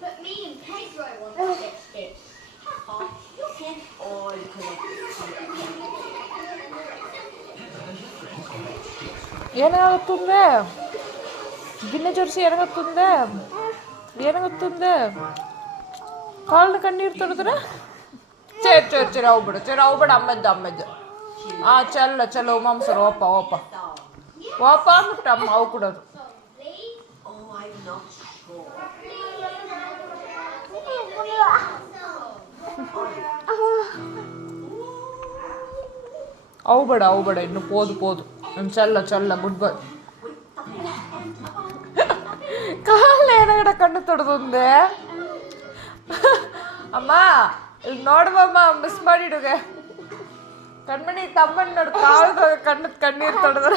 But me and Pedro want to get stitched. Papa, you can. Oh, you couldn't. ఏనాగుతుందే గిన్నె చొరిసి ఎనగొత్తుందే ఏనగొత్తుందే ಕಾಲ್ನ ಕಣ್ಣೀರು ತೊಳೆದ್ರೆ ಚೇರಿ ಅವ್ಬಿಡು ಅಮ್ಮದ್ದು ಚಲ್ಲ ಚಲೋ ಉಮಾಮ್ ಸರ್ ಓಪ ಅಂದ್ಬಿಟ್ಟು ಅಮ್ಮ ಅವು ಕೊಡೋದು ಅವ್ಬೇಡ ಇನ್ನು ಪೋದು ಚಲ್ಲ ಗುಡ್ ಬಾಯ್ ಕಾಲು ಏನಾಗಡ ಕಣ್ಣು ತೊಡ್ದಂದೆ ಅಮ್ಮ ಇಲ್ಲಿ ನೋಡುವಮ್ಮ ಮಿಸ್ ಮಾಡಿಡುಗೆ ಕಣ್ಮಣಿ ತಮ್ಮನ್ ನೋಡು ಕಾಲು ಕಣ್ಣೀರು ತೊಡೆದ್ರ